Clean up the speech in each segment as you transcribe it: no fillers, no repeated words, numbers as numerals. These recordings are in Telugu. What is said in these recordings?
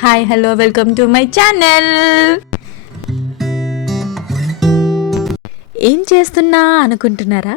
Hi hello welcome to my channel. ఏం చేస్తున్నా అనుకుంటున్నారా?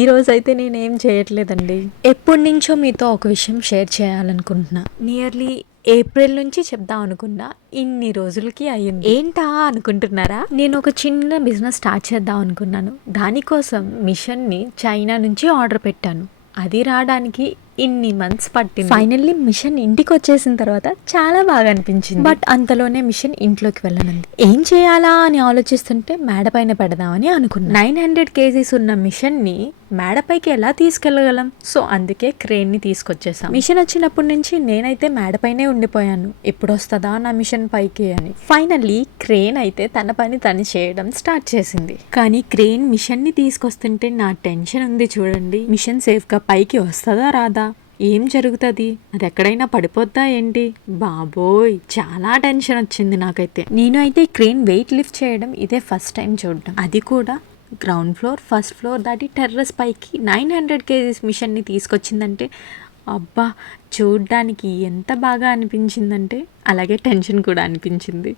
ఈరోజు అయితే నేనేం చేయట్లేదండి. ఎప్పటి నుంచో మీతో ఒక విషయం షేర్ చేయాలనుకుంటున్నా. నియర్లీ ఏప్రిల్ నుంచి చెప్దాం అనుకున్నా, ఇన్ని రోజులకి అయ్యింది. ఏంటా అనుకుంటున్నారా? నేను ఒక చిన్న బిజినెస్ స్టార్ట్ చేద్దాం అనుకున్నాను. దానికోసం మిషన్ని చైనా నుంచి ఆర్డర్ పెట్టాను. అది రావడానికి ఇన్ని మంత్స్ పట్టింది. ఫైనల్లీ మిషన్ ఇంటికి వచ్చేసిన తర్వాత చాలా బాగా అనిపించింది. బట్ అంతలోనే మిషన్ ఇంట్లోకి వెళ్ళనుంది. ఏం చేయాలా అని ఆలోచిస్తుంటే మేడ పైన పెడదామని అనుకున్నా. 900 kgs ఉన్న మిషన్ ని మేడపైకి ఎలా తీసుకెళ్లగలం? సో అందుకే క్రేన్ ని తీసుకొచ్చేసాం. మిషన్ వచ్చినప్పటి నుంచి నేనైతే మేడపైనే ఉండిపోయాను, ఎప్పుడు వస్తుందా నా మిషన్ పైకి అని. ఫైనల్లీ క్రేన్ అయితే తన పని తను చేయడం స్టార్ట్ చేసింది. కానీ క్రేన్ మిషన్ ని తీసుకొస్తుంటే నా టెన్షన్ ఉంది చూడండి. మిషన్ సేఫ్ గా పైకి వస్తుందా రాదా, ఏం జరుగుతుంది, అది ఎక్కడైనా పడిపోద్దా ఏంటి, బాబోయ్ చాలా టెన్షన్ వచ్చింది నాకైతే. నేను అయితే క్రేన్ వెయిట్ లిఫ్ట్ చేయడం ఇదే ఫస్ట్ టైం చూడడం, అది కూడా గ్రౌండ్ ఫ్లోర్ ఫస్ట్ ఫ్లోర్ దాటి టెర్రస్ పైకి 900 kgs మిషన్ని తీసుకొచ్చిందంటే అబ్బా చూడ్డానికి ఎంత బాగా అనిపించిందంటే అలాగే టెన్షన్ కూడా అనిపించింది.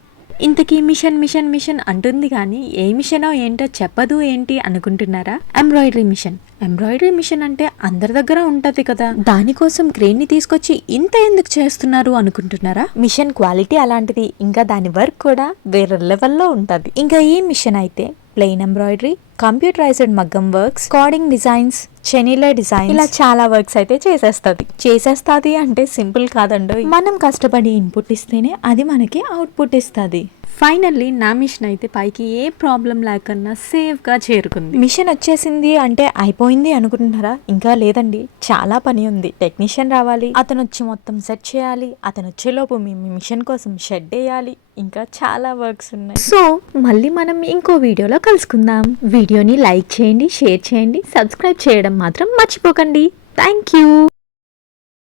ఇంతకీ మిషన్ మిషన్ మిషన్ అంటుంది కానీ ఏ మిషనో ఏంటో చెప్పదు ఏంటి అనుకుంటున్నారా? Embroidery machine. ఎంబ్రాయిడరీ మిషన్ అంటే అందరి దగ్గర ఉంటది కదా, దానికోసం క్రేన్ ని తీసుకొచ్చి ఇంత ఎందుకు చేస్తున్నారు అనుకుంటున్నారా? మిషన్ క్వాలిటీ అలాంటిది, ఇంకా దాని వర్క్ కూడా వేరే లెవెల్లో ఉంటది. ఇంకా ఈ మిషన్ అయితే ప్లెయిన్ ఎంబ్రాయిడరీ, కంప్యూటరైజ్డ్ మగ్గం వర్క్స్, కోడింగ్ డిజైన్స్, చెనీల డిజైన్, ఇలా చాలా వర్క్స్ అయితే చేసేస్తుంది అంటే సింపుల్ కాదండి. మనం కష్టపడి ఇన్పుట్ ఇస్తేనే అది మనకి అవుట్పుట్ ఇస్తుంది. ఫైనల్లీ నా మిషన్ అయితే పైకి ఏ ప్రాబ్లం లేకుండా సేఫ్ గా చేరుకుంది. మిషన్ వచ్చేసింది అంటే అయిపోయింది అనుకుంటున్నారా? ఇంకా లేదండి, చాలా పని ఉంది. టెక్నీషియన్ రావాలి, అతను వచ్చి మొత్తం సెట్ చేయాలి, అతను వచ్చేలోపు మేము మిషన్ కోసం షెడ్ వేయాలి, ఇంకా చాలా వర్క్స్ ఉన్నాయి. సో మళ్ళీ మనం ఇంకో వీడియోలో కలుసుకుందాం. వీడియోని లైక్ చేయండి, షేర్ చేయండి, సబ్స్క్రైబ్ చేయడం మాత్రం మర్చిపోకండి. Thank you.